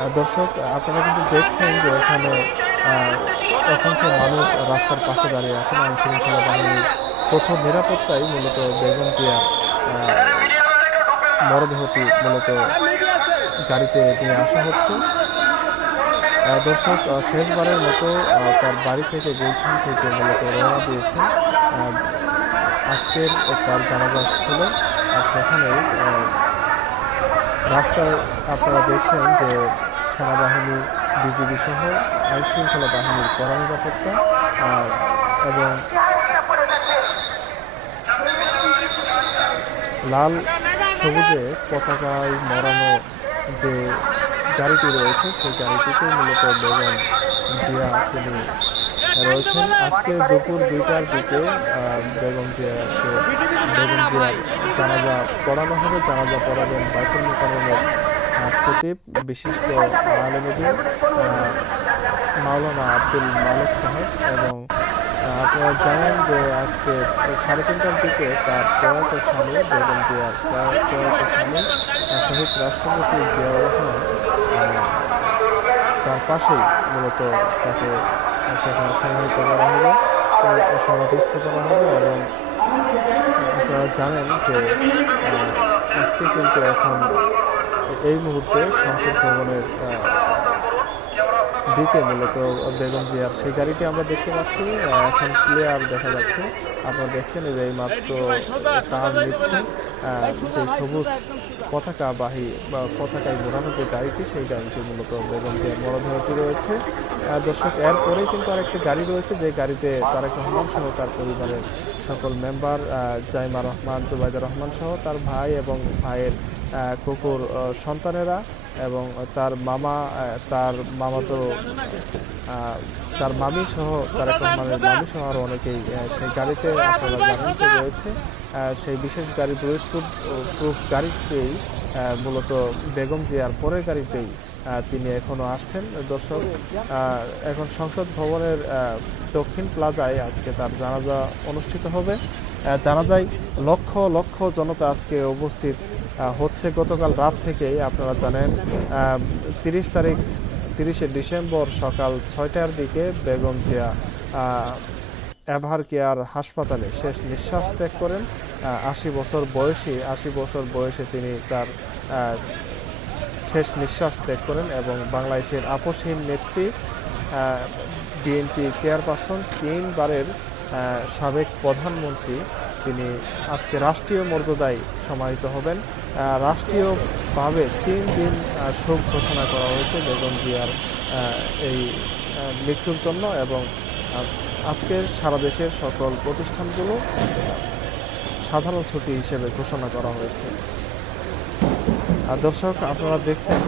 দর্শক, আপনারা কিন্তু দেখছেন যে এখানে আহ, অসংখ্য মানুষ রাস্তার পাশে দাঁড়িয়ে আছেন। আইন শৃঙ্খলা বাহিনীর কঠোর নিরাপত্তায় মূলত বেগম জিয়ার আহ, মরদেহটি মূলত গাড়িতে নিয়ে আসা হচ্ছে। দর্শক, শেষবারের মতো তার বাড়ি থেকে গুলশান থেকে মূলত রওনা দিয়েছেন আহ, আজকের তার জানাজা স্থলে। আর সেখানেই রাস্তায় আপনারা দেখছেন যে সেনাবাহিনী, বিজিবি সহ আইন শৃঙ্খলা বাহিনীর কড়া নিরাপত্তা আহ, এবং লাল সবুজে পতাকায় মরানো যে গাড়িটি রয়েছে সেই গাড়িটিতে মূলত বেগম জিয়া তিনি রয়েছেন। আজকে দুপুর 2টার দিকে বেগম জিয়ার জানাজা পড়ানো হবে। জানাজা পড়াবেন বাইতুল মোকাররমের খতিব, বিশিষ্ট আলেমুদ্দিন মাওলানা আব্দুল মালেক সাহেব। এবং আপনারা জানেন যে আজকে 3:30টার দিকে তার প্রয়াত স্বামী বেগম জিয়ার প্রয়াত স্বামী শহীদ রাষ্ট্রপতি জিয়াউর রহমান তার পাশেই মূলত তাকে সেখানে সমাহিত করা হবে, সমাধিস্থ করা হবে। এবং আপনারা জানেন যে আজকে কিন্তু এখন এই মুহূর্তে সংসদ ভবনের দিকে মূলত বেগম জিয়ার সেই গাড়িটি আমরা দেখতে পাচ্ছি। এখন ক্লিয়ার দেখা যাচ্ছে। আপনারা দেখছেন যে এই মাত্র টার্ন নিচ্ছেন যে সবুজ পতাকাবাহী বা পতাকায় মোড়ানো যে গাড়িটি, সেই গাড়িটি মূলত বেগম জিয়ার মরদেহটি রয়েছে। দর্শক, এরপরেই কিন্তু আরেকটি গাড়ি রয়েছে যে গাড়িতে তারেক রহমান সহ তার পরিবারের সকল মেম্বার, জাইমা রহমান, জুবাইদা রহমান সহ তার ভাই এবং ভাইয়ের কুকুর সন্তানেরা এবং তার মামা, তার মামাতো, তার মামি সহ, তারেক রহমানের মামি সহ আরও অনেকেই সেই গাড়িতে আপনারা জানেন যে রয়েছে। সেই বিশেষ গাড়ি, বুলেট প্রুফ গাড়িতেই মূলত বেগম জিয়ার পরের গাড়িতেই তিনি এখনো আসছেন। দর্শক, এখন সংসদ ভবনের দক্ষিণ প্লাজায় আজকে তার জানাজা অনুষ্ঠিত হবে। জানাজায় লক্ষ লক্ষ জনতা আজকে উপস্থিত হচ্ছে। গতকাল রাত থেকেই আপনারা জানেন 30শে ডিসেম্বর সকাল 6টার দিকে বেগম জিয়া এভার কেয়ার হাসপাতালে শেষ নিঃশ্বাস ত্যাগ করেন। 80 বছর বয়সে তিনি তার শেষ নিঃশ্বাস ত্যাগ করেন। এবং বাংলাদেশের আপসহীন নেত্রী, বিএনপি চেয়ারপারসন, 3বারের সাবেক প্রধানমন্ত্রী, তিনি আজকে রাষ্ট্রীয় মর্যাদায় সমাহিত হবেন। রাষ্ট্রীয়ভাবে 3 দিন শোক ঘোষণা করা হয়েছে বেগম জিয়ার এই মৃত্যুর জন্য। এবং আজকে সারা দেশের সকল প্রতিষ্ঠানগুলো সাধারণ ছুটি হিসেবে ঘোষণা করা হয়েছে। আর দর্শক, আপনারা দেখছেন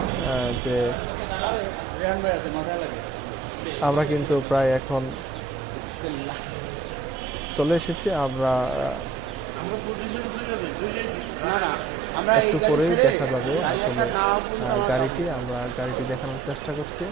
যে আমরা কিন্তু প্রায় এখন চলে এসেছি। আমরা একটু পরেই দেখা যাবে আসলে গাড়িটি, আমরা গাড়িটি দেখানোর চেষ্টা করছি।